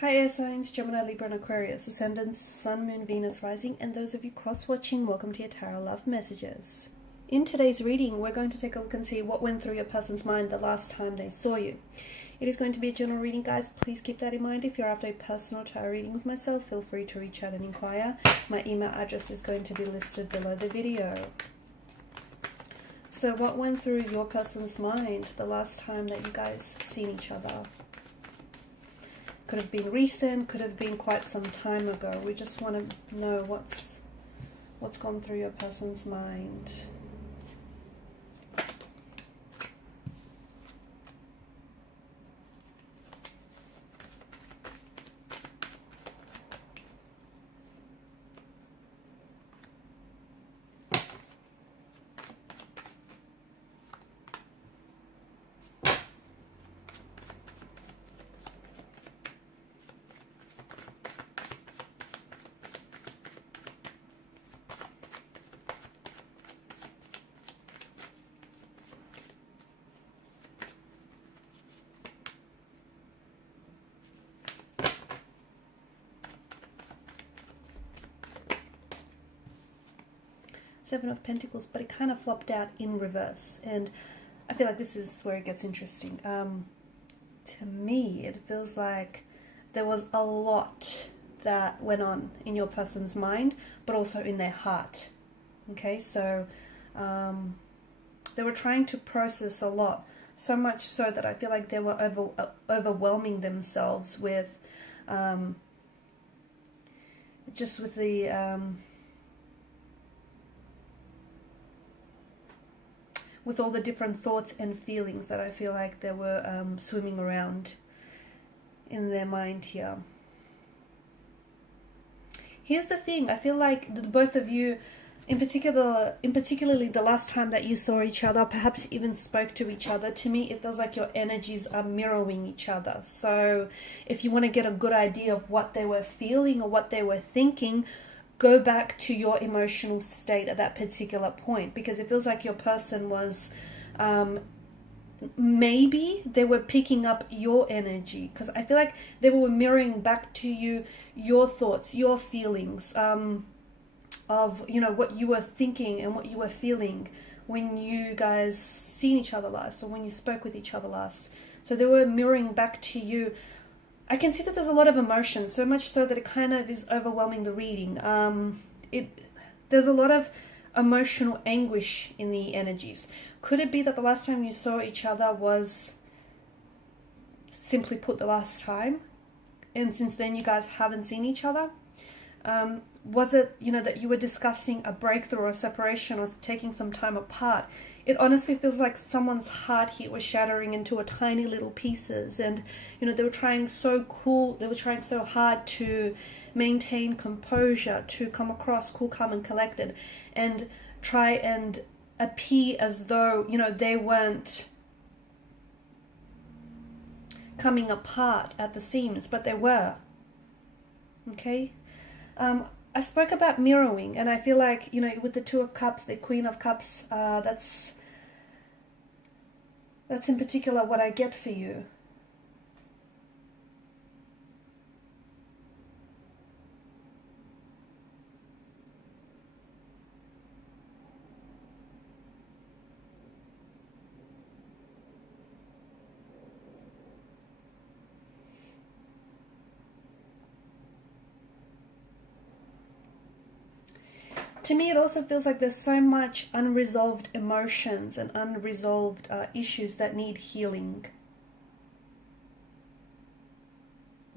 Hi air signs, Gemini, Libra and Aquarius, Ascendant, Sun, Moon, Venus, Rising, and those of you cross-watching, welcome to your Tarot Love Messages. In today's reading, we're going to take a look and see what went through your person's mind the last time they saw you. It is going to be a general reading, guys. Please keep that in mind. If you're after a personal tarot reading with myself, feel free to reach out and inquire. My email address is going to be listed below the video. So what went through your person's mind the last time that you guys seen each other? Could have been recent, could have been quite some time ago. We just want to know what's gone through your person's mind. Seven of Pentacles, but it kind of flopped out in reverse, and I feel like this is where it gets interesting. To me, it feels like there was a lot that went on in your person's mind, but also in their heart. Okay, so they were trying to process a lot, so much so that I feel like they were overwhelming themselves with just with the with all the different thoughts and feelings that I feel like they were swimming around in their mind here. Here's the thing, I feel like the both of you, particularly the last time that you saw each other, perhaps even spoke to each other, to me it feels like your energies are mirroring each other. So if you want to get a good idea of what they were feeling or what they were thinking, go back to your emotional state at that particular point, because it feels like your person was, maybe they were picking up your energy, because I feel like they were mirroring back to you your thoughts, your feelings, of, you know, what you were thinking and what you were feeling when you guys seen each other last, or when you spoke with each other last. So they were mirroring back to you. I can see that there's a lot of emotion, so much so that it kind of is overwhelming the reading. There's a lot of emotional anguish in the energies. Could it be that the last time you saw each other was, simply put, the last time, and since then you guys haven't seen each other? Was it, you know, that you were discussing a breakthrough or a separation or taking some time apart? It honestly feels like someone's heart here was shattering into a tiny little pieces, and, you know, they were trying so hard to maintain composure, to come across cool, calm and collected, and try and appear as though, you know, they weren't coming apart at the seams, but they were. Okay? I spoke about mirroring, and I feel like, you know, with the Two of Cups, the Queen of Cups, that's in particular what I get for you. To me, it also feels like there's so much unresolved emotions and unresolved issues that need healing.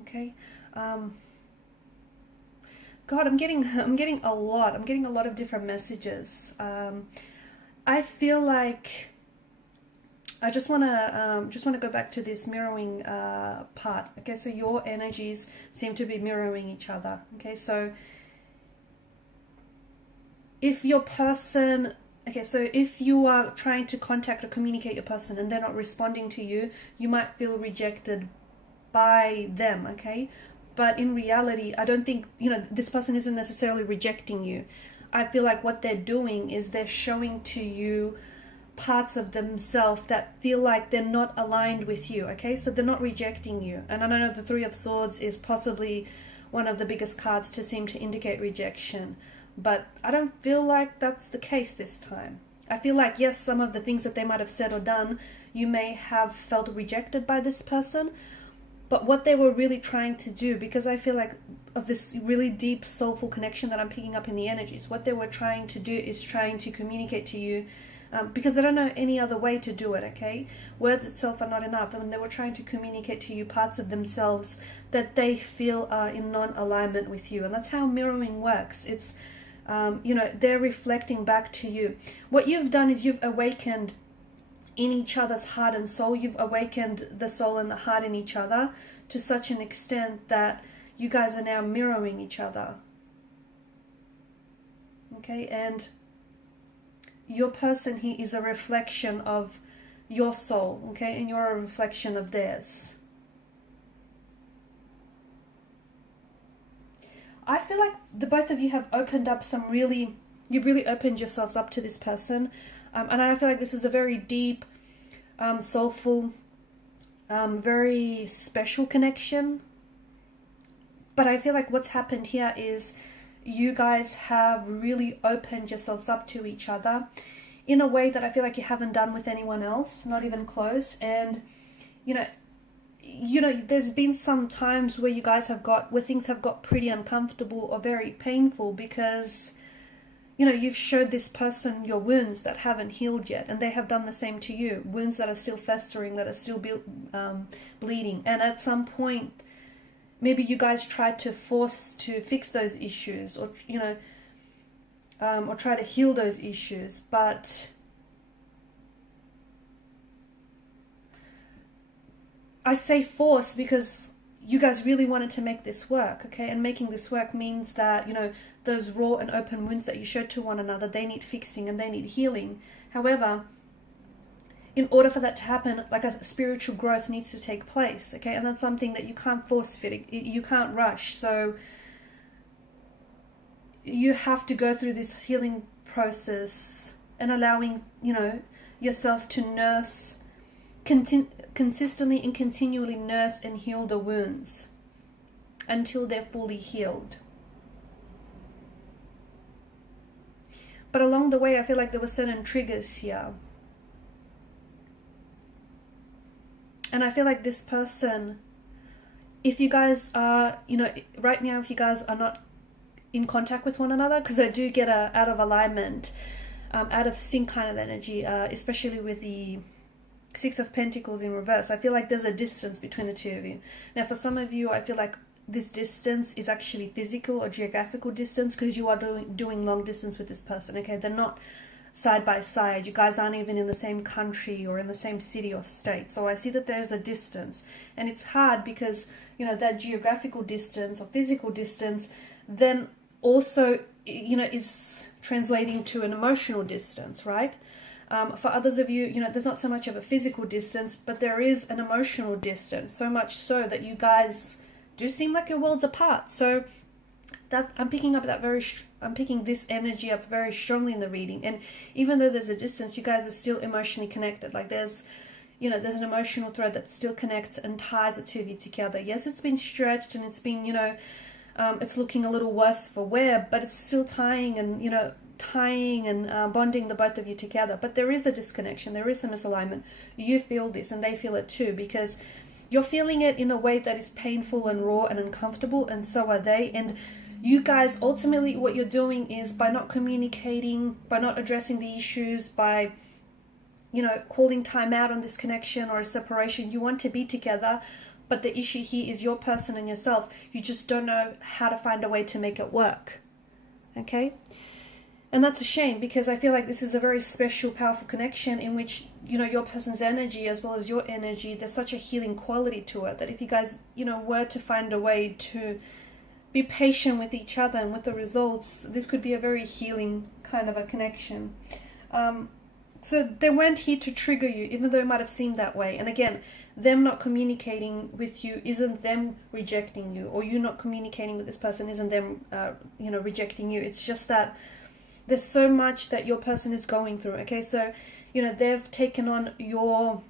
Okay, God, I'm getting a lot. I'm getting a lot of different messages. I feel like I just wanna go back to this mirroring part. Okay, so your energies seem to be mirroring each other. Okay, so if your person, okay, so if you are trying to contact or communicate your person and they're not responding to you, you might feel rejected by them, okay? But in reality, I don't think, you know, this person isn't necessarily rejecting you. I feel like what they're doing is they're showing to you parts of themselves that feel like they're not aligned with you, okay? So they're not rejecting you. And I know the Three of Swords is possibly one of the biggest cards to seem to indicate rejection, but I don't feel like that's the case this time. I feel like, yes, some of the things that they might have said or done, you may have felt rejected by this person, but what they were really trying to do, because I feel like of this really deep soulful connection that I'm picking up in the energies, what they were trying to do is trying to communicate to you, because they don't know any other way to do it, okay? Words itself are not enough, and they were trying to communicate to you parts of themselves that they feel are in non-alignment with you. And that's how mirroring works. It's, they're reflecting back to you. What you've done is you've awakened in each other's heart and soul. You've awakened the soul and the heart in each other to such an extent that you guys are now mirroring each other. Okay, and your person here is a reflection of your soul, okay, and you're a reflection of theirs. I feel like the both of you have opened up you've really opened yourselves up to this person. And I feel like this is a very deep, soulful, very special connection. But I feel like what's happened here is you guys have really opened yourselves up to each other in a way that I feel like you haven't done with anyone else, not even close. And, there's been some times where where things have got pretty uncomfortable or very painful because you've showed this person your wounds that haven't healed yet, and they have done the same to you. Wounds that are still festering, that are still bleeding. And at some point, maybe you guys tried to force to fix those issues, or or try to heal those issues. But I say force because you guys really wanted to make this work, okay? And making this work means that, those raw and open wounds that you showed to one another, they need fixing and they need healing. However, in order for that to happen, like a spiritual growth needs to take place, okay? And that's something that you can't force fit, you can't rush. So you have to go through this healing process and allowing, yourself to nurse, consistently and continually nurse and heal the wounds until they're fully healed. But along the way, I feel like there were certain triggers here. And I feel like this person, if you guys are, right now, if you guys are not in contact with one another, because I do get a out of alignment, out of sync kind of energy, especially with the Six of Pentacles in reverse. I feel like there's a distance between the two of you. Now, for some of you, I feel like this distance is actually physical or geographical distance, because you are doing long distance with this person, okay? They're not side by side. You guys aren't even in the same country or in the same city or state. So I see that there's a distance, and it's hard because, that geographical distance or physical distance then also, is translating to an emotional distance, right? For others of you, there's not so much of a physical distance, but there is an emotional distance, so much so that you guys do seem like your worlds apart. So that I'm picking this energy up very strongly in the reading. And even though there's a distance, you guys are still emotionally connected. Like there's an emotional thread that still connects and ties the two of you together. Yes, it's been stretched and it's been, it's looking a little worse for wear, but it's still tying and bonding the both of you together. But there is a disconnection, there is a misalignment. You feel this and they feel it too, because you're feeling it in a way that is painful and raw and uncomfortable, and so are they. And you guys, ultimately what you're doing is, by not communicating, by not addressing the issues, by calling time out on this connection or a separation, you want to be together. But the issue here is your person and yourself. You just don't know how to find a way to make it work, okay? And that's a shame, because I feel like this is a very special, powerful connection in which, your person's energy as well as your energy, there's such a healing quality to it that if you guys, were to find a way to be patient with each other and with the results, this could be a very healing kind of a connection. So they weren't here to trigger you, even though it might have seemed that way. And again, them not communicating with you isn't them rejecting you, or you not communicating with this person isn't them, rejecting you. It's just that there's so much that your person is going through, okay? So you know, they've taken on your,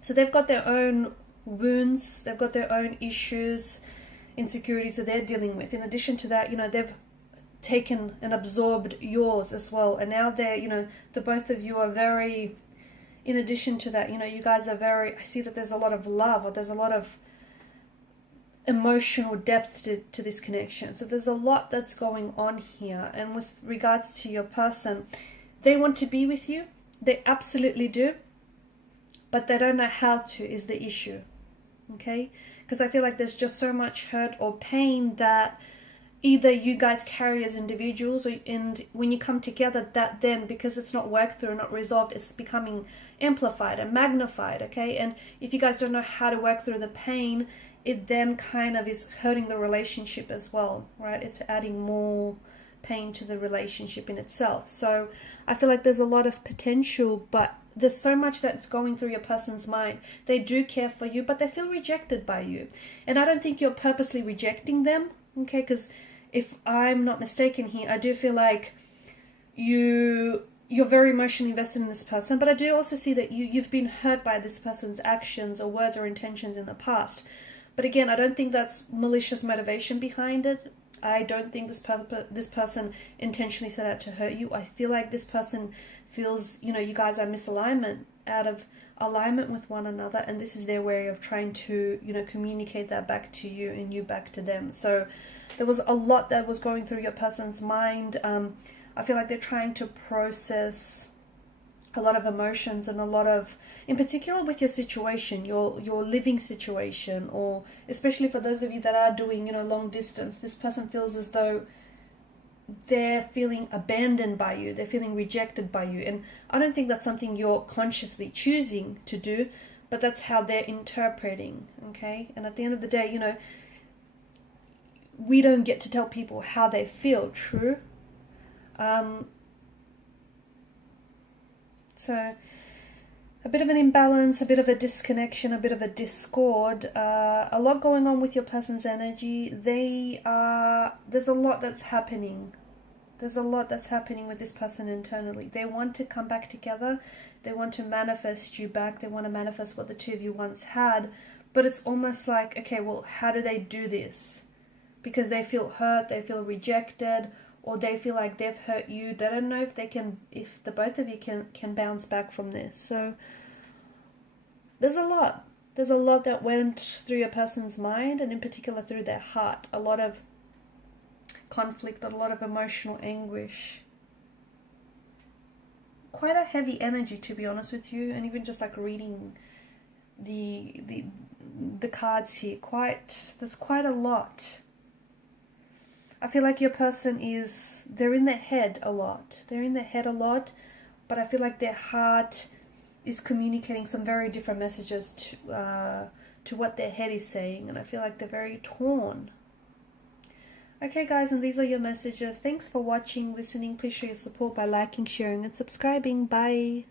so they've got their own wounds, they've got their own issues, insecurities that they're dealing with. In addition to that, you know, they've taken and absorbed yours as well, and now they're, you know, the both of you are very, in addition to that, you know, you guys are very, I see that there's a lot of love, or there's a lot of emotional depth to this connection. So there's a lot that's going on here. And with regards to your person, they want to be with you, they absolutely do, but they don't know how to, is the issue. Okay, because I feel like there's just so much hurt or pain that either you guys carry as individuals, or, and when you come together, that then, because it's not worked through, not resolved, it's becoming amplified and magnified. Okay, and if you guys don't know how to work through the pain, it then kind of is hurting the relationship as well, right? It's adding more pain to the relationship in itself. So I feel like there's a lot of potential, but there's so much that's going through your person's mind. They do care for you, but they feel rejected by you. And I don't think you're purposely rejecting them, okay? Because if I'm not mistaken here, I do feel like you're very emotionally invested in this person, but I do also see that you've been hurt by this person's actions or words or intentions in the past. But again, I don't think that's malicious motivation behind it. I don't think this person intentionally set out to hurt you. I feel like this person feels, you know, you guys are misalignment, out of alignment with one another, and this is their way of trying to, you know, communicate that back to you and you back to them. So there was a lot that was going through your person's mind. I feel like they're trying to process a lot of emotions, and a lot of, in particular with your situation, your living situation, or especially for those of you that are doing, you know, long distance, this person feels as though they're feeling abandoned by you, they're feeling rejected by you. And I don't think that's something you're consciously choosing to do, but that's how they're interpreting, okay? And at the end of the day, you know, we don't get to tell people how they feel, true? So a bit of an imbalance, a bit of a disconnection, a bit of a discord, a lot going on with your person's energy. There's a lot that's happening. There's a lot that's happening with this person internally. They want to come back together. They want to manifest you back. They want to manifest what the two of you once had. But it's almost like, okay, well, how do they do this? Because they feel hurt, they feel rejected, or they feel like they've hurt you. They don't know if they can, if the both of you can bounce back from this. So there's a lot. There's a lot that went through your person's mind, and in particular through their heart. A lot of conflict, a lot of emotional anguish. Quite a heavy energy, to be honest with you. And even just like reading the cards here, there's quite a lot. I feel like your person they're in their head a lot. They're in their head a lot, but I feel like their heart is communicating some very different messages to what their head is saying, and I feel like they're very torn. Okay guys, and these are your messages. Thanks for watching, listening. Please show your support by liking, sharing and subscribing. Bye.